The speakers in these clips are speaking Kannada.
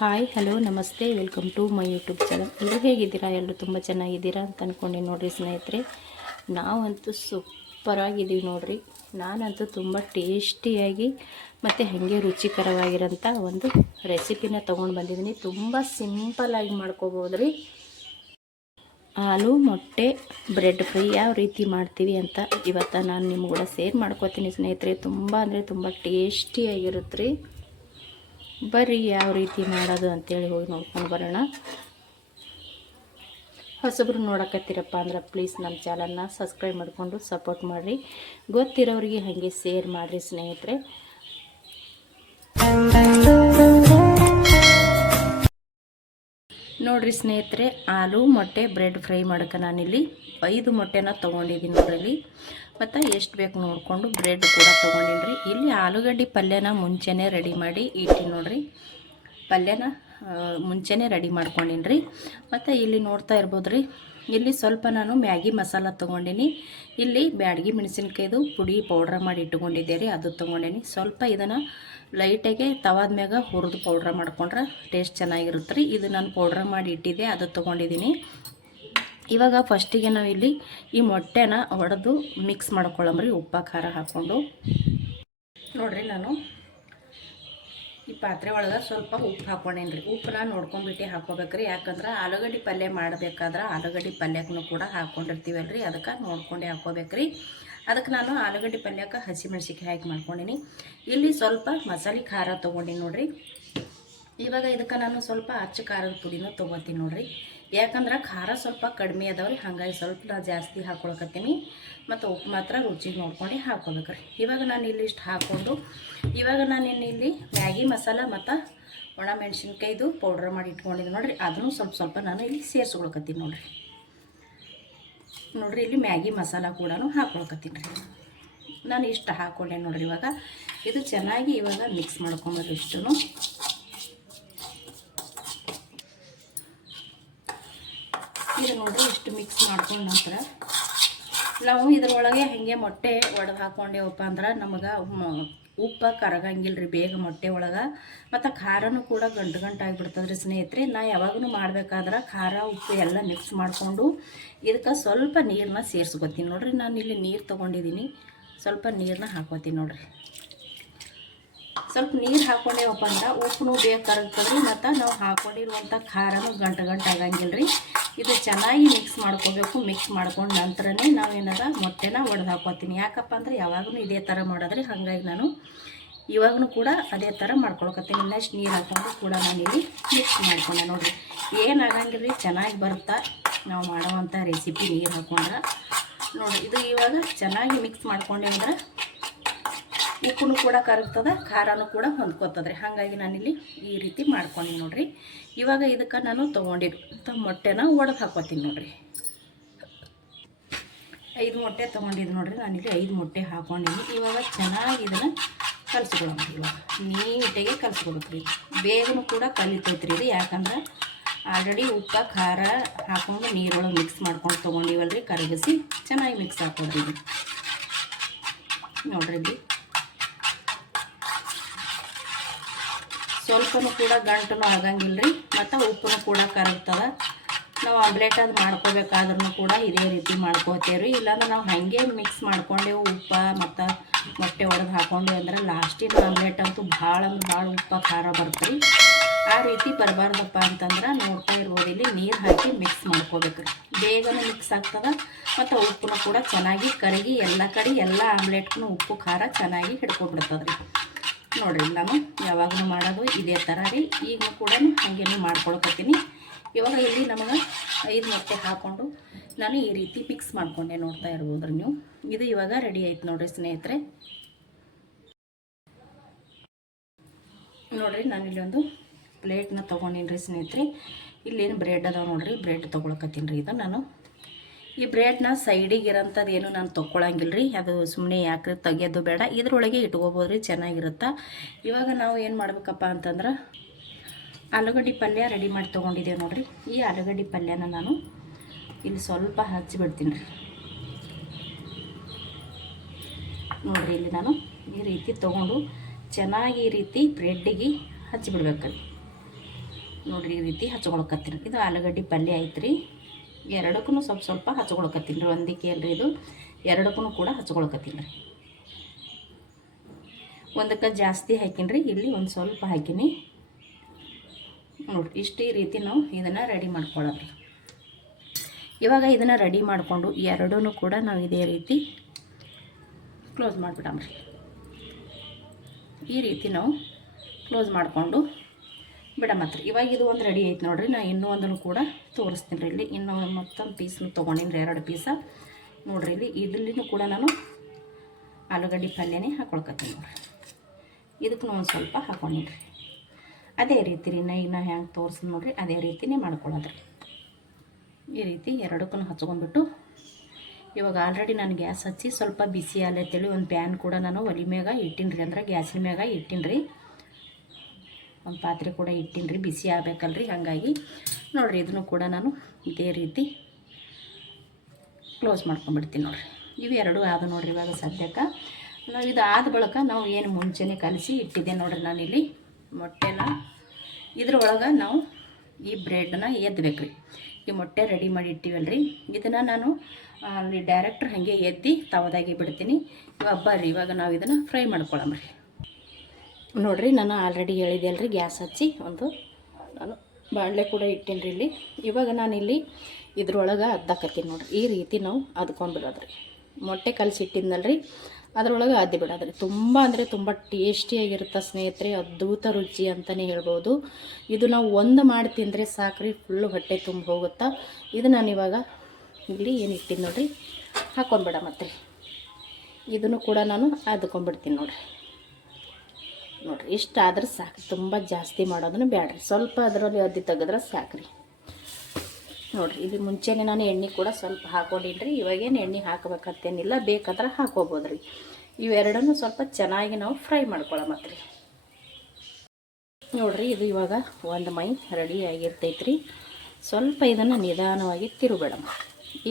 ಹಾಯ್ ಹಲೋ ನಮಸ್ತೆ welcome to my YouTube channel. ಎಲ್ಲರೂ ಹೇಗಿದ್ದೀರಾ? ಎಲ್ಲರೂ ತುಂಬ ಚೆನ್ನಾಗಿದ್ದೀರಾ ಅಂತ ಅಂದ್ಕೊಂಡು ನೋಡಿರಿ ಸ್ನೇಹಿತರೆ. ನಾವಂತೂ ಸೂಪರಾಗಿದ್ದೀವಿ ನೋಡಿರಿ. ನಾನಂತೂ ತುಂಬ ಟೇಸ್ಟಿಯಾಗಿ ಮತ್ತು ಹಾಗೆ ರುಚಿಕರವಾಗಿರೋಂಥ ಒಂದು ರೆಸಿಪಿನ ತೊಗೊಂಡು ಬಂದಿದ್ದೀನಿ. ತುಂಬ ಸಿಂಪಲ್ಲಾಗಿ ಮಾಡ್ಕೋಬೋದು ರೀ. ಹಾಲು ಮೊಟ್ಟೆ ಬ್ರೆಡ್ ಫ್ರೈ ಯಾವ ರೀತಿ ಮಾಡ್ತೀವಿ ಅಂತ ಇವತ್ತು ನಾನು ನಿಮ್ಗೆ ಕೂಡ ಶೇರ್ ಮಾಡ್ಕೋತೀನಿ ಸ್ನೇಹಿತರೆ. ತುಂಬ ಅಂದರೆ ತುಂಬ ಟೇಸ್ಟಿಯಾಗಿರುತ್ತೆ ರೀ. ಬರ್ರಿ ಯಾವ ರೀತಿ ಮಾಡೋದು ಅಂತೇಳಿ ಹೋಗಿ ನೋಡ್ಕೊಂಡು ಬರೋಣ. ಹೊಸಬ್ರು ನೋಡಕತ್ತೀರಪ್ಪ ಅಂದ್ರೆ ಪ್ಲೀಸ್ ನಮ್ಮ ಚಾನಲ್ನ ಸಬ್ಸ್ಕ್ರೈಬ್ ಮಾಡಿಕೊಂಡು ಸಪೋರ್ಟ್ ಮಾಡಿರಿ. ಗೊತ್ತಿರೋರಿಗೆ ಹಾಗೆ ಶೇರ್ ಮಾಡಿರಿ ಸ್ನೇಹಿತರೆ. ನೋಡಿರಿ ಸ್ನೇಹಿತರೆ, ಹಾಲು ಮೊಟ್ಟೆ ಬ್ರೆಡ್ ಫ್ರೈ ಮಾಡೋಕೆ ನಾನಿಲ್ಲಿ 5 ಮೊಟ್ಟೆನ ತೊಗೊಂಡಿದ್ದೀನಿ ನೋಡ್ರಿ. ಮತ್ತು ಎಷ್ಟು ಬೇಕು ನೋಡಿಕೊಂಡು ಬ್ರೆಡ್ ಕೂಡ ತೊಗೊಂಡಿನಿ. ಇಲ್ಲಿ ಆಲೂಗಡ್ಡೆ ಪಲ್ಯನ ಮುಂಚೆನೇ ರೆಡಿ ಮಾಡಿ ಇಟ್ಟು ನೋಡ್ರಿ. ಪಲ್ಯನ ಮುಂಚೆನೇ ರೆಡಿ ಮಾಡ್ಕೊಂಡಿನಿ. ಮತ್ತು ಇಲ್ಲಿ ನೋಡ್ತಾ ಇರ್ಬೋದು ರೀ, ಇಲ್ಲಿ ಸ್ವಲ್ಪ ನಾನು ಮ್ಯಾಗಿ ಮಸಾಲ ತೊಗೊಂಡಿನಿ. ಇಲ್ಲಿ ಬ್ಯಾಡಗಿ ಮೆಣಸಿನ್ಕಾಯ್ದು ಪುಡಿ ಪೌಡ್ರ್ ಮಾಡಿ ಇಟ್ಕೊಂಡಿದ್ದೆ ರೀ, ಅದು ತೊಗೊಂಡೀನಿ. ಸ್ವಲ್ಪ ಇದನ್ನು ಲೈಟಾಗೆ ತವಾದ ಮ್ಯಾಗ ಹುರಿದು ಪೌಡ್ರ್ ಮಾಡ್ಕೊಂಡ್ರೆ ಟೇಸ್ಟ್ ಚೆನ್ನಾಗಿರುತ್ತೆ ರೀ. ಇದು ನಾನು ಪೌಡ್ರ್ ಮಾಡಿ ಇಟ್ಟಿದ್ದೆ, ಅದು ತೊಗೊಂಡಿದ್ದೀನಿ. ಇವಾಗ ಫಸ್ಟಿಗೆ ನಾವು ಇಲ್ಲಿ ಈ ಮೊಟ್ಟೆನ ಒಡೆದು ಮಿಕ್ಸ್ ಮಾಡ್ಕೊಳ್ಳಂಬ್ರಿ, ಉಪ್ಪು ಖಾರ ಹಾಕ್ಕೊಂಡು. ನೋಡಿರಿ, ನಾನು ಈ ಪಾತ್ರೆ ಒಳಗೆ ಸ್ವಲ್ಪ ಉಪ್ಪು ಹಾಕ್ಕೊಂಡೇನಿ ರೀ. ಉಪ್ಪನ್ನ ನೋಡ್ಕೊಂಡ್ಬಿಟ್ಟು ಹಾಕ್ಕೋಬೇಕ್ರಿ. ಯಾಕಂದ್ರೆ ಆಲೂಗಡ್ಡೆ ಪಲ್ಯ ಮಾಡಬೇಕಾದ್ರೆ ಆಲೂಗಡ್ಡೆ ಪಲ್ಯಕ್ಕೂ ಕೂಡ ಹಾಕ್ಕೊಂಡಿರ್ತೀವಲ್ರಿ, ಅದಕ್ಕೆ ನೋಡ್ಕೊಂಡೆ ಹಾಕ್ಕೋಬೇಕ್ರಿ. ಅದಕ್ಕೆ ನಾನು ಆಲೂಗಡ್ಡೆ ಪಲ್ಯಕ್ಕೆ ಹಸಿಮೆಣ್ಸಿಕಾಯಿ ಹಾಕಿ ಮಾಡ್ಕೊಂಡಿನಿ. ಇಲ್ಲಿ ಸ್ವಲ್ಪ ಮಸಾಲೆ ಖಾರ ತೊಗೊಂಡಿನಿ ನೋಡಿರಿ. ಇವಾಗ ಇದಕ್ಕೆ ನಾನು ಸ್ವಲ್ಪ ಅಚ್ಚ ಖಾರದ ಪುಡಿನೂ ತೊಗೋತೀನಿ ನೋಡಿರಿ. ಯಾಕಂದ್ರೆ ಖಾರ ಸ್ವಲ್ಪ ಕಡಿಮೆ ಅದಾವ್ರಿ, ಹಾಗಾಗಿ ಸ್ವಲ್ಪ ನಾನು ಜಾಸ್ತಿ ಹಾಕ್ಕೊಳಕತ್ತೀನಿ. ಮತ್ತು ಉಪ್ಪು ಮಾತ್ರ ರುಚಿಗೆ ನೋಡ್ಕೊಂಡು ಹಾಕ್ಕೋಬೇಕ್ರಿ. ಇವಾಗ ನಾನು ಇಲ್ಲಿ ಇಷ್ಟು ಹಾಕ್ಕೊಂಡು, ಇವಾಗ ನಾನು ಇಲ್ಲಿ ಮ್ಯಾಗಿ ಮಸಾಲ ಮತ್ತು ಒಣ ಮೆಣಸಿನ್ಕಾಯ್ದು ಪೌಡ್ರ್ ಮಾಡಿ ಇಟ್ಕೊಂಡಿದ್ದೀನಿ ನೋಡಿರಿ. ಅದನ್ನು ಸ್ವಲ್ಪ ನಾನು ಇಲ್ಲಿ ಸೇರಿಸ್ಕೊಳಕತ್ತೀನಿ ನೋಡಿರಿ. ಇಲ್ಲಿ ಮ್ಯಾಗಿ ಮಸಾಲ ಕೂಡ ಹಾಕ್ಕೊಳಕತ್ತೀನಿ ರೀ. ನಾನು ಇಷ್ಟು ಹಾಕ್ಕೊಂಡೆ ನೋಡಿರಿ. ಇವಾಗ ಇದು ಚೆನ್ನಾಗಿ ಇವಾಗ ಮಿಕ್ಸ್ ಮಾಡ್ಕೊಂಬರ್ರಿ. ಇಷ್ಟು ಇದು ನೋಡಿರಿ, ಇಷ್ಟು ಮಿಕ್ಸ್ ಮಾಡ್ಕೊಂಡ ನಂತರ ನಾವು ಇದರೊಳಗೆ ಹಾಗೆ ಮೊಟ್ಟೆ ಒಡೆದು ಹಾಕ್ಕೊಂಡೇವಪ್ಪ ಅಂದ್ರೆ ನಮಗೆ ಉಪ್ಪು ಕರಗಂಗಿಲ್ಲ ರೀ ಬೇಗ ಮೊಟ್ಟೆ ಒಳಗೆ. ಮತ್ತು ಖಾರನೂ ಕೂಡ ಗಂಟು ಆಗಿಬಿಡ್ತದೆ ರೀ ಸ್ನೇಹಿತರೆ. ನಾ ಯಾವಾಗೂ ಮಾಡಬೇಕಾದ್ರೆ ಖಾರ ಉಪ್ಪು ಎಲ್ಲ ಮಿಕ್ಸ್ ಮಾಡಿಕೊಂಡು ಇದಕ್ಕೆ ಸ್ವಲ್ಪ ನೀರನ್ನ ಸೇರಿಸ್ಕೊತೀನಿ ನೋಡಿರಿ. ನಾನು ಇಲ್ಲಿ ನೀರು ತೊಗೊಂಡಿದ್ದೀನಿ, ಸ್ವಲ್ಪ ನೀರನ್ನ ಹಾಕ್ಕೋತೀನಿ ನೋಡಿರಿ. ಸ್ವಲ್ಪ ನೀರು ಹಾಕ್ಕೊಂಡೇವಪ್ಪ ಅಂದ್ರೆ ಉಪ್ಪು ಬೇಗ ಕರಗ್ತದೆ ರೀ. ಮತ್ತು ನಾವು ಹಾಕ್ಕೊಂಡಿರುವಂಥ ಖಾರನೂ ಗಂಟು ಆಗಂಗಿಲ್ಲ ರೀ. ಇದು ಚೆನ್ನಾಗಿ ಮಿಕ್ಸ್ ಮಾಡ್ಕೋಬೇಕು. ಮಿಕ್ಸ್ ಮಾಡ್ಕೊಂಡು ನಂತರನೇ ನಾವೇನಾರ ಮೊಟ್ಟೆನ ಒಡೆದು ಹಾಕ್ಕೋತೀನಿ. ಯಾಕಪ್ಪ ಅಂದ್ರೆ ಯಾವಾಗೂ ಇದೇ ಥರ ಮಾಡೋದ್ರಿ, ಹಾಗಾಗಿ ನಾನು ಇವಾಗೂ ಕೂಡ ಅದೇ ಥರ ಮಾಡ್ಕೊಳಕತ್ತೀನಿ. ಇನ್ನಷ್ಟು ನೀರು ಹಾಕ್ಕೊಂಡು ಕೂಡ ನಾನಿಲ್ಲಿ ಮಿಕ್ಸ್ ಮಾಡ್ಕೊಂಡೆ ನೋಡಿರಿ. ಏನಾಗಂಗಿಲ್ಲ ರೀ, ಚೆನ್ನಾಗಿ ಬರುತ್ತಾ ನಾವು ಮಾಡೋವಂಥ ರೆಸಿಪಿ ನೀರು ಹಾಕ್ಕೊಂಡ್ರೆ ನೋಡಿ. ಇದು ಇವಾಗ ಚೆನ್ನಾಗಿ ಮಿಕ್ಸ್ ಮಾಡ್ಕೊಂಡೆ ಅಂದ್ರೆ ಉಪ್ಪು ಕೂಡ ಕರಗ್ತದೆ, ಖಾರನೂ ಕೂಡ ಹೊಂದ್ಕೋತದ್ರಿ. ಹಾಗಾಗಿ ನಾನಿಲ್ಲಿ ಈ ರೀತಿ ಮಾಡ್ಕೊಂಡು ನೋಡಿರಿ. ಇವಾಗ ಇದಕ್ಕೆ ನಾನು ತೊಗೊಂಡಿದ್ದು ಮೊಟ್ಟೆನ ಒಡೆದು ಹಾಕ್ಕೋತೀನಿ ನೋಡಿರಿ. 5 ಮೊಟ್ಟೆ ತೊಗೊಂಡಿದ್ದು ನೋಡಿರಿ. ನಾನಿಲ್ಲಿ 5 ಮೊಟ್ಟೆ ಹಾಕ್ಕೊಂಡಿನಿ. ಇವಾಗ ಚೆನ್ನಾಗಿ ಇದನ್ನು ಕಲಿಸ್ಕೊಳಂಬ್ರಿ. ಇವಾಗ ನೀಟಾಗಿ ಕಲಿಸ್ಕೊಬೇಕ್ರಿ. ಬೇಗನೂ ಕೂಡ ಕಲಿತೈತ್ರಿ ಇದು. ಯಾಕಂದ್ರೆ ಆಲ್ರೆಡಿ ಉಪ್ಪು ಖಾರ ಹಾಕ್ಕೊಂಡು ನೀರೊಳಗೆ ಮಿಕ್ಸ್ ಮಾಡ್ಕೊಂಡು ತೊಗೊಂಡಿವಲ್ರಿ, ಕರಗಿಸಿ ಚೆನ್ನಾಗಿ ಮಿಕ್ಸ್ ಹಾಕೋದ್ರಿ ಇದು ನೋಡ್ರಿ. ಇಲ್ಲಿ ಸ್ವಲ್ಪನೂ ಕೂಡ ಗಂಟು ಆಗಂಗಿಲ್ಲ ರೀ. ಮತ್ತು ಉಪ್ಪು ಕೂಡ ಕರಗ್ತದೆ. ನಾವು ಆಮ್ಲೆಟ್ ಅದು ಮಾಡ್ಕೋಬೇಕಾದ್ರೂ ಕೂಡ ಇದೇ ರೀತಿ ಮಾಡ್ಕೋತೇವೆ ರೀ. ಇಲ್ಲಾಂದ್ರೆ ನಾವು ಹಾಗೆ ಮಿಕ್ಸ್ ಮಾಡ್ಕೊಂಡೆವು ಉಪ್ಪು ಮತ್ತು ಮೊಟ್ಟೆ ಒಡೆದು ಹಾಕ್ಕೊಂಡು ಅಂದ್ರೆ ಲಾಸ್ಟಿನ ಆಮ್ಲೆಟ್ ಅಂತೂ ಭಾಳ ಉಪ್ಪು ಖಾರ ಬರ್ತದೆ ರೀ. ಆ ರೀತಿ ಬರಬಾರ್ದಪ್ಪ ಅಂತಂದ್ರೆ ನೋಡ್ತಾ ಇರ್ಬೋದು, ಇಲ್ಲಿ ನೀರು ಹಾಕಿ ಮಿಕ್ಸ್ ಮಾಡ್ಕೋಬೇಕು ರೀ. ಬೇಗನೆ ಮಿಕ್ಸ್ ಆಗ್ತದೆ. ಮತ್ತು ಉಪ್ಪು ಕೂಡ ಚೆನ್ನಾಗಿ ಕರಗಿ ಎಲ್ಲ ಕಡೆ ಎಲ್ಲ ಆಮ್ಲೆಟ್ಗೂ ಉಪ್ಪು ಖಾರ ಚೆನ್ನಾಗಿ ಹಿಡ್ಕೊಬಿಡ್ತದೆ ರೀ. ನೋಡಿರಿ, ನಾನು ಯಾವಾಗಲೂ ಮಾಡೋದು ಇದೇ ಥರ ರೀ. ಈಗ ಕೂಡ ಹಾಗೇನು ಮಾಡ್ಕೊಳಕತ್ತೀನಿ. ಇವಾಗ ಇಲ್ಲಿ ನಮಗೆ 5 ಮೊಟ್ಟೆ ಹಾಕ್ಕೊಂಡು ನಾನು ಈ ರೀತಿ ಮಿಕ್ಸ್ ಮಾಡ್ಕೊಂಡೆ ನೋಡ್ತಾ ಇರ್ಬೋದ್ರಿ ನೀವು. ಇದು ಇವಾಗ ರೆಡಿ ಆಯ್ತು ನೋಡಿರಿ ಸ್ನೇಹಿತರೆ. ನೋಡಿರಿ, ನಾನಿಲ್ಲಿ ಒಂದು ಪ್ಲೇಟ್ನ ತೊಗೊಂಡಿನಿ ರೀ ಸ್ನೇಹಿತರೆ. ಇಲ್ಲೇನು ಬ್ರೆಡ್ ಅದಾವ ನೋಡಿರಿ, ಬ್ರೆಡ್ ತೊಗೊಳಕತ್ತೀನಿ ರೀ. ಇದು ನಾನು ಈ ಬ್ರೆಡ್ನ ಸೈಡಿಗೆ ಇರೋಂಥದ್ದು ಏನು ನಾನು ತೊಗೊಳಂಗಿಲ್ಲ ರೀ. ಅದು ಸುಮ್ಮನೆ ಯಾಕ್ರಿ ತೆಗಿಯೋದು ಬೇಡ, ಇದ್ರೊಳಗೆ ಇಟ್ಕೋಬೋದು ರೀ, ಚೆನ್ನಾಗಿರುತ್ತೆ. ಇವಾಗ ನಾವು ಏನು ಮಾಡ್ಬೇಕಪ್ಪ ಅಂತಂದ್ರೆ ಆಲೂಗಡ್ಡೆ ಪಲ್ಯ ರೆಡಿ ಮಾಡಿ ತೊಗೊಂಡಿದ್ದೇವೆ ನೋಡಿರಿ. ಈ ಆಲೂಗಡ್ಡೆ ಪಲ್ಯನ ನಾನು ಇಲ್ಲಿ ಸ್ವಲ್ಪ ಹಚ್ಚಿಬಿಡ್ತೀನಿ ರೀ. ನೋಡಿರಿ, ಇಲ್ಲಿ ನಾನು ಈ ರೀತಿ ತೊಗೊಂಡು ಚೆನ್ನಾಗಿ ಈ ರೀತಿ ಬ್ರೆಡ್ಡಿಗೆ ಹಚ್ಚಿಬಿಡ್ಬೇಕಲ್ಲಿ. ನೋಡಿರಿ ಈ ರೀತಿ ಹಚ್ಕೊಳಕತ್ತೀನಿ. ಇದು ಆಲೂಗಡ್ಡೆ ಪಲ್ಯ ಐತ್ರಿ. ಎರಡಕ್ಕೂ ಸ್ವಲ್ಪ ಸ್ವಲ್ಪ ಹಚ್ಕೊಳಕತ್ತೀನಿ ರೀ. ಒಂದಕ್ಕೆ ಅಲ್ರಿ ಇದು, ಎರಡಕ್ಕೂ ಕೂಡ ಹಚ್ಕೊಳಕತ್ತೀನಿ ರೀ. ಒಂದಕ್ಕೆ ಜಾಸ್ತಿ ಹಾಕಿನ್ರಿ, ಇಲ್ಲಿ ಒಂದು ಸ್ವಲ್ಪ ಹಾಕಿನಿ ನೋಡಿರಿ. ಇಷ್ಟು ಈ ರೀತಿ ನಾವು ಇದನ್ನು ರೆಡಿ ಮಾಡ್ಕೊಳ್ಳೋದು. ಇವಾಗ ಇದನ್ನು ರೆಡಿ ಮಾಡಿಕೊಂಡು ಎರಡೂ ಕೂಡ ನಾವು ಇದೇ ರೀತಿ ಕ್ಲೋಸ್ ಮಾಡಿಬಿಡಮ್ರಿ. ಈ ರೀತಿ ನಾವು ಕ್ಲೋಸ್ ಮಾಡಿಕೊಂಡು ಬಿಡಮತ್ರಿ. ಇವಾಗ ಇದು ಒಂದು ರೆಡಿ ಐತೆ ನೋಡಿರಿ. ನಾನು ಇನ್ನೂ ಒಂದನ್ನು ಕೂಡ ತೋರಿಸ್ತೀನಿ ರೀ. ಇಲ್ಲಿ ಇನ್ನೂ ಮತ್ತೊಂದು ಪೀಸ್ನು ತೊಗೊಂಡಿನಿ ರೀ, 2 ಪೀಸ ನೋಡಿರಿ. ಇಲ್ಲಿ ಇದರಲ್ಲಿನೂ ಕೂಡ ನಾನು ಆಲೂಗಡ್ಡೆ ಪಲ್ಯನೇ ಹಾಕೊಳ್ಕತ್ತೀನಿ ನೋಡಿರಿ. ಇದಕ್ಕೂ ಒಂದು ಸ್ವಲ್ಪ ಹಾಕೊಂಡಿನಿ ರೀ. ಅದೇ ರೀತಿ ರೀ ಈಗ ನಾ ಹೆಂಗೆ ತೋರಿಸ್ತೀನಿ ನೋಡಿರಿ, ಅದೇ ರೀತಿನೇ ಮಾಡ್ಕೊಳ್ಳೋದ್ರಿ. ಈ ರೀತಿ ಎರಡಕ್ಕೂ ಹಚ್ಕೊಂಡ್ಬಿಟ್ಟು ಇವಾಗ ಆಲ್ರೆಡಿ ನಾನು ಗ್ಯಾಸ್ ಹಚ್ಚಿ ಸ್ವಲ್ಪ ಬಿಸಿ ಆಲತ್ತೇಳಿ ಒಂದು ಪ್ಯಾನ್ ಕೂಡ ನಾನು ಒಲೆ ಮ್ಯಾಗ ಇಟ್ಟಿನಿ ರೀ, ಅಂದ್ರೆ ಗ್ಯಾಸಿನ ಮ್ಯಾಗ ಇಟ್ಟಿನಿ ರೀ. ಒಂದು ಪಾತ್ರೆ ಕೂಡ ಇಟ್ಟಿನಿ ರೀ, ಬಿಸಿ ಆಗಬೇಕಲ್ರಿ. ಹಾಗಾಗಿ ನೋಡಿರಿ ಇದನ್ನು ಕೂಡ ನಾನು ಇದೇ ರೀತಿ ಕ್ಲೋಸ್ ಮಾಡ್ಕೊಂಡ್ಬಿಡ್ತೀನಿ ನೋಡಿರಿ. ಇವು ಎರಡೂ ಆದ ನೋಡಿರಿ. ಇವಾಗ ಸದ್ಯಕ್ಕೆ ನಾವು ಇದು ಆದ ಬಳಿಕ ನಾವು ಏನು ಮುಂಚೆನೇ ಕಲಸಿ ಇಟ್ಟಿದ್ದೆ ನೋಡಿರಿ ನಾನಿಲ್ಲಿ ಮೊಟ್ಟೆನ, ಇದ್ರೊಳಗೆ ನಾವು ಈ ಬ್ರೆಡ್ನ ಎದ್ದಬೇಕು ರೀ. ಈ ಮೊಟ್ಟೆ ರೆಡಿ ಮಾಡಿ ಇಟ್ಟಿವಲ್ರಿ, ಇದನ್ನು ನಾನು ಅಲ್ಲಿ ಡೈರೆಕ್ಟ್ರ್ ಹಾಗೆ ಎದ್ದು ತವದಾಗಿ ಬಿಡ್ತೀನಿ. ಇವಾಗ ಬರ್ರಿ ಇವಾಗ ನಾವು ಇದನ್ನು ಫ್ರೈ ಮಾಡ್ಕೊಳ್ಳೋಮ್ರಿ. ನೋಡಿರಿ ನಾನು ಆಲ್ರೆಡಿ ಹೇಳಿದೆ ಅಲ್ರಿ, ಗ್ಯಾಸ್ ಹಚ್ಚಿ ನಾನು ಬಾಣಲೆ ಕೂಡ ಇಟ್ಟೀನಿ ರೀ ಇಲ್ಲಿ. ಇವಾಗ ನಾನಿಲ್ಲಿ ಇದ್ರೊಳಗೆ ಅದ್ದಾಕತ್ತೀನಿ ನೋಡಿರಿ. ಈ ರೀತಿ ನಾವು ಅದ್ಕೊಂಡ್ಬಿಡೋದ್ರಿ. ಮೊಟ್ಟೆ ಕಲಸಿಟ್ಟಿದ್ನಲ್ರಿ ಅದರೊಳಗೆ ಅದ್ದಿ ಬಿಡೋದ್ರಿ. ತುಂಬ ಅಂದರೆ ತುಂಬ ಟೇಸ್ಟಿಯಾಗಿರುತ್ತೆ ಸ್ನೇಹಿತರೆ, ಅದ್ಭುತ ರುಚಿ ಅಂತಲೇ ಹೇಳ್ಬೋದು. ಇದು ನಾವು ಒಂದು ಮಾಡಿ ತಿಂದರೆ ಸಾಕ್ರಿ, ಫುಲ್ಲು ಹೊಟ್ಟೆ ತುಂಬ ಹೋಗುತ್ತಾ. ಇದು ನಾನು ಇವಾಗ ಇಲ್ಲಿ ಏನು ಇಟ್ಟಿದ್ದು ನೋಡಿರಿ ಹಾಕ್ಕೊಂಡ್ಬಿಡ ಮತ್ತೆ ಇದನ್ನು ಕೂಡ ನಾನು ಅದ್ಕೊಂಡ್ಬಿಡ್ತೀನಿ ನೋಡಿರಿ. ಇಷ್ಟ ಆದ್ರೆ ಸಾಕು, ತುಂಬ ಜಾಸ್ತಿ ಮಾಡೋದನ್ನು ಬೇಡ್ರಿ, ಸ್ವಲ್ಪ ಅದರಲ್ಲಿ ಅದ್ದಿ ತೆಗೆದ್ರೆ ಸಾಕ್ರಿ. ನೋಡಿರಿ ಇದು ಮುಂಚೆನೇ ನಾನು ಎಣ್ಣೆ ಕೂಡ ಸ್ವಲ್ಪ ಹಾಕೊಂಡಿನ್ರಿ. ಇವಾಗೇನು ಎಣ್ಣೆ ಹಾಕಬೇಕಂತೇನಿಲ್ಲ, ಬೇಕಾದ್ರೆ ಹಾಕೋಬೋದ್ರಿ. ಇವೆರಡನ್ನೂ ಸ್ವಲ್ಪ ಚೆನ್ನಾಗಿ ನಾವು ಫ್ರೈ ಮಾಡ್ಕೊಳ್ಳೋಮತ್ರಿ. ನೋಡಿರಿ ಇದು ಇವಾಗ ಒಂದು ಮೈ ರೆಡಿ ಆಗಿರ್ತೈತ್ರಿ. ಸ್ವಲ್ಪ ಇದನ್ನು ನಿಧಾನವಾಗಿ ತಿರುಬೇಡಮ್ಮ.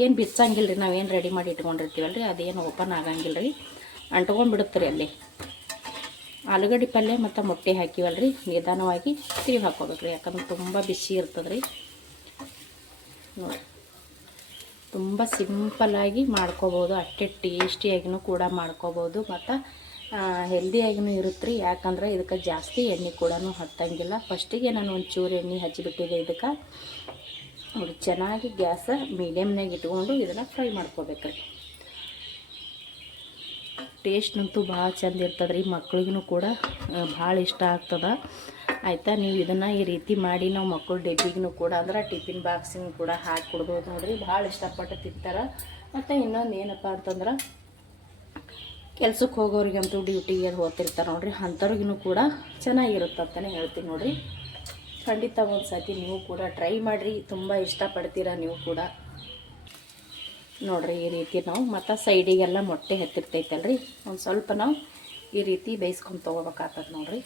ಏನು ಬಿಚ್ಚಂಗಿಲ್ಲ ರೀ, ನಾವೇನು ರೆಡಿ ಮಾಡಿ ಇಟ್ಕೊಂಡಿರ್ತೀವಲ್ರಿ ಅದೇನು ಓಪನ್ ಆಗಂಗಿಲ್ಲ ರೀ, ಅಂಟ್ಕೊಂಡ್ಬಿಡುತ್ತೆ ರೀ ಅಲ್ಲಿ. ಆಲೂಗಡ್ಡೆ ಪಲ್ಯ ಮತ್ತು ಮೊಟ್ಟೆ ಹಾಕಿವಲ್ರಿ, ನಿಧಾನವಾಗಿ ತಿರುಗಿ ಹಾಕ್ಕೋಬೇಕ್ರಿ, ಯಾಕಂದ್ರೆ ತುಂಬ ಬಿಸಿ ಇರ್ತದೆ ರೀ. ನೋಡಿ ತುಂಬ ಸಿಂಪಲ್ಲಾಗಿ ಮಾಡ್ಕೋಬೋದು, ಅಷ್ಟೇ ಟೇಸ್ಟಿಯಾಗಿನೂ ಕೂಡ ಮಾಡ್ಕೋಬೋದು ಮತ್ತು ಹೆಲ್ದಿಯಾಗಿನೂ ಇರುತ್ತೆ ರೀ. ಯಾಕಂದ್ರೆ ಇದಕ್ಕೆ ಜಾಸ್ತಿ ಎಣ್ಣೆ ಕೂಡ ಹತ್ತಂಗಿಲ್ಲ. ಫಸ್ಟಿಗೆ ನಾನು ಒಂಚೂರು ಎಣ್ಣೆ ಹಚ್ಚಿಬಿಟ್ಟಿದ್ದೆ ಇದಕ್ಕೆ. ನೋಡಿ ಚೆನ್ನಾಗಿ ಗ್ಯಾಸ ಮೀಡಿಯಮ್ನಾಗ ಇಟ್ಕೊಂಡು ಇದನ್ನು ಫ್ರೈ ಮಾಡ್ಕೋಬೇಕ್ರಿ. ಟೇಸ್ಟ್ನಂತೂ ಭಾಳ ಚಂದ ಇರ್ತದೆ ರೀ, ಮಕ್ಳಿಗೂ ಕೂಡ ಭಾಳ ಇಷ್ಟ ಆಗ್ತದೆ. ಆಯಿತಾ, ನೀವು ಇದನ್ನು ಈ ರೀತಿ ಮಾಡಿ ನಾವು ಮಕ್ಕಳು ಡೆಬ್ಬಿಗೂ ಕೂಡ ಅಂದ್ರೆ ಟಿಫಿನ್ ಬಾಕ್ಸಿಗೂ ಕೂಡ ಹಾಕಿ ಕೊಡ್ಬೋದು ನೋಡಿರಿ, ಭಾಳ ಇಷ್ಟಪಟ್ಟು ತಿಂತಾರೆ. ಮತ್ತು ಇನ್ನೊಂದು ಏನಪ್ಪ ಅಂತಂದ್ರೆ ಕೆಲ್ಸಕ್ಕೆ ಹೋಗೋರಿಗಂತೂ ಡ್ಯೂಟಿಗೆ ಹೋಗ್ತಿರ್ತಾರೆ ನೋಡಿರಿ, ಅಂಥವ್ರಿಗೂ ಕೂಡ ಚೆನ್ನಾಗಿರುತ್ತೆ ಅಂತಲೇ ಹೇಳ್ತೀನಿ ನೋಡಿರಿ. ಖಂಡಿತ ಒಂದು ಸತಿ ನೀವು ಕೂಡ ಟ್ರೈ ಮಾಡಿರಿ, ತುಂಬ ಇಷ್ಟಪಡ್ತೀರ ನೀವು ಕೂಡ. ನೋಡಿರಿ ಈ ರೀತಿ ನಾವು ಮತ್ತು ಸೈಡಿಗೆಲ್ಲ ಮೊಟ್ಟೆ ಹತ್ತಿರ್ತೈತಲ್ರಿ, ಒಂದು ಸ್ವಲ್ಪ ನಾವು ಈ ರೀತಿ ಬೇಯಿಸ್ಕೊಂಡು ತೊಗೋಬೇಕಾಗ್ತದೆ ನೋಡಿರಿ.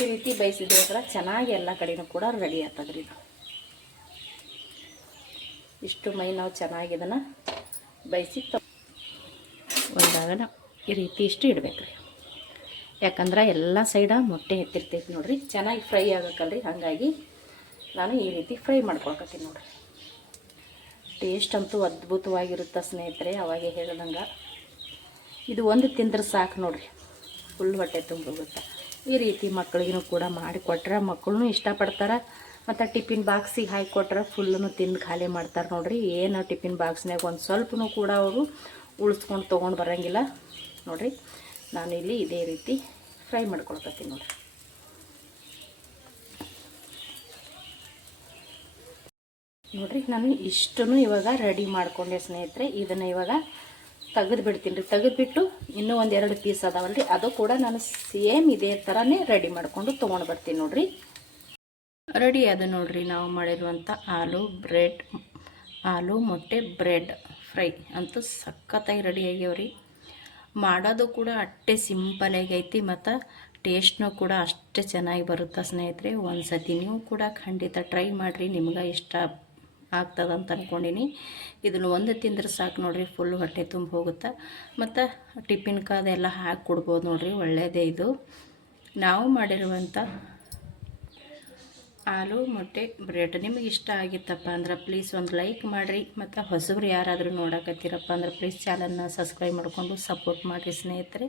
ಈ ರೀತಿ ಬೇಯಿಸಿದ್ರೆ ಚೆನ್ನಾಗಿ ಎಲ್ಲ ಕಡೆಯೂ ಕೂಡ ರೆಡಿ ಆಗ್ತದೆ ರೀ. ಇದು ಇಷ್ಟು ಮೈ ನಾವು ಚೆನ್ನಾಗಿ ಇದನ್ನು ಬೇಯಿಸಿ ಒಂದಾಗ ನಾವು ಈ ರೀತಿ ಇಷ್ಟು ಇಡಬೇಕ್ರಿ. ಯಾಕಂದ್ರೆ ಎಲ್ಲ ಸೈಡ ಮೊಟ್ಟೆ ಎತ್ತಿರ್ತೈತಿ ನೋಡಿರಿ, ಚೆನ್ನಾಗಿ ಫ್ರೈ ಆಗಬೇಕಲ್ರಿ. ಹಾಗಾಗಿ ನಾನು ಈ ರೀತಿ ಫ್ರೈ ಮಾಡ್ಕೊಳ್ಕತ್ತೀನಿ ನೋಡಿರಿ. ಟೇಸ್ಟ್ ಅಂತೂ ಅದ್ಭುತವಾಗಿರುತ್ತೆ ಸ್ನೇಹಿತರೆ, ಅವಾಗೆ ಹೇಳ್ದಂಗೆ. ಇದು ಒಂದು ತಿಂದ್ರೆ ಸಾಕು ನೋಡಿರಿ, ಫುಲ್ ಹೊಟ್ಟೆ ತುಂಬೋಗುತ್ತೆ. ಈ ರೀತಿ ಮಕ್ಕಳಿಗೂ ಕೂಡ ಮಾಡಿಕೊಟ್ರೆ ಮಕ್ಕಳು ಇಷ್ಟಪಡ್ತಾರೆ. ಮತ್ತು ಟಿಫಿನ್ ಬಾಕ್ಸಿಗೆ ಹಾಕಿಕೊಟ್ರೆ ಫುಲ್ಲೂ ತಿಂದು ಖಾಲಿ ಮಾಡ್ತಾರೆ ನೋಡಿರಿ. ಏನು ಟಿಫಿನ್ ಬಾಕ್ಸ್ನಾಗ ಒಂದು ಸ್ವಲ್ಪನೂ ಕೂಡ ಅವರು ಉಳಿಸ್ಕೊಂಡು ತೊಗೊಂಡು ಬರೋಂಗಿಲ್ಲ ನೋಡಿರಿ. ನಾನು ಇಲ್ಲಿ ಇದೇ ರೀತಿ ಫ್ರೈ ಮಾಡ್ಕೊಳ್ತೀನಿ ನೋಡಿರಿ. ನೋಡಿರಿ ನಾನು ಇಷ್ಟನ್ನು ಇವಾಗ ರೆಡಿ ಮಾಡಿಕೊಂಡೆ ಸ್ನೇಹಿತರೆ. ಇದನ್ನು ಇವಾಗ ತೆಗೆದು ಬಿಡ್ತೀನಿ ರೀ. ತೆಗೆದುಬಿಟ್ಟು ಇನ್ನೂ ಒಂದು 2 ಪೀಸ್ ಅದಾವಲ್ರಿ, ಅದು ಕೂಡ ನಾನು ಸೇಮ್ ಇದೇ ಥರನೇ ರೆಡಿ ಮಾಡಿಕೊಂಡು ತೊಗೊಂಡು ಬರ್ತೀನಿ ನೋಡಿರಿ. ರೆಡಿ ಅದು ನೋಡಿರಿ, ನಾವು ಮಾಡಿರುವಂಥ ಆಲೂ ಮೊಟ್ಟೆ ಬ್ರೆಡ್ ಫ್ರೈ ಅಂತೂ ಸಖತ್ತಾಗಿ ರೆಡಿ ಆಗ್ಯಾವ್ರಿ. ಮಾಡೋದು ಕೂಡ ಅಷ್ಟೇ ಸಿಂಪಲಾಗಿ ಐತಿ ಮತ್ತು ಟೇಸ್ಟ್ನೂ ಕೂಡ ಅಷ್ಟೇ ಚೆನ್ನಾಗಿ ಬರುತ್ತೆ ಸ್ನೇಹಿತರೆ. ಒಂದು ಸತಿ ನೀವು ಕೂಡ ಖಂಡಿತ ಟ್ರೈ ಮಾಡಿರಿ, ನಿಮ್ಗೆ ಇಷ್ಟ ಆಗ್ತದಂತ ಅಂದ್ಕೊಂಡಿನಿ. ಇದನ್ನು ಒಂದು ತಿಂದ್ರೆ ಸಾಕು ನೋಡಿರಿ, ಫುಲ್ ಹೊಟ್ಟೆ ತುಂಬ ಹೋಗುತ್ತೆ. ಮತ್ತು ಟಿಫಿನ್ಗೆ ಅದೆಲ್ಲ ಹಾಕಿ ಕೊಡ್ಬೋದು ನೋಡಿರಿ, ಒಳ್ಳೆಯದೇ ಇದು. ನಾವು ಮಾಡಿರುವಂಥ ಆಲೂ ಮೊಟ್ಟೆ ಬ್ರೆಡ್ ನಿಮಗೆ ಇಷ್ಟ ಆಗಿತ್ತಪ್ಪ ಅಂದ್ರೆ ಪ್ಲೀಸ್ ಒಂದು ಲೈಕ್ ಮಾಡಿರಿ. ಮತ್ತು ಹೊಸಬ್ರು ಯಾರಾದರೂ ನೋಡಕತ್ತೀರಪ್ಪ ಅಂದ್ರೆ ಪ್ಲೀಸ್ ಚಾನಲ್ನ ಸಬ್ಸ್ಕ್ರೈಬ್ ಮಾಡಿಕೊಂಡು ಸಪೋರ್ಟ್ ಮಾಡಿರಿ ಸ್ನೇಹಿತರೆ.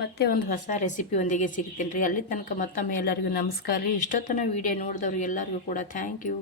ಮತ್ತು ಒಂದು ಹೊಸ ರೆಸಿಪಿಯೊಂದಿಗೆ ಸಿಗ್ತೀನಿ ರೀ. ಅಲ್ಲಿ ತನಕ ಮತ್ತೊಮ್ಮೆ ಎಲ್ಲರಿಗೂ ನಮಸ್ಕಾರ ರೀ. ಇಷ್ಟೊತ್ತನ ವೀಡಿಯೋ ನೋಡಿದವ್ರು ಎಲ್ಲರಿಗೂ ಕೂಡ ಥ್ಯಾಂಕ್ ಯು.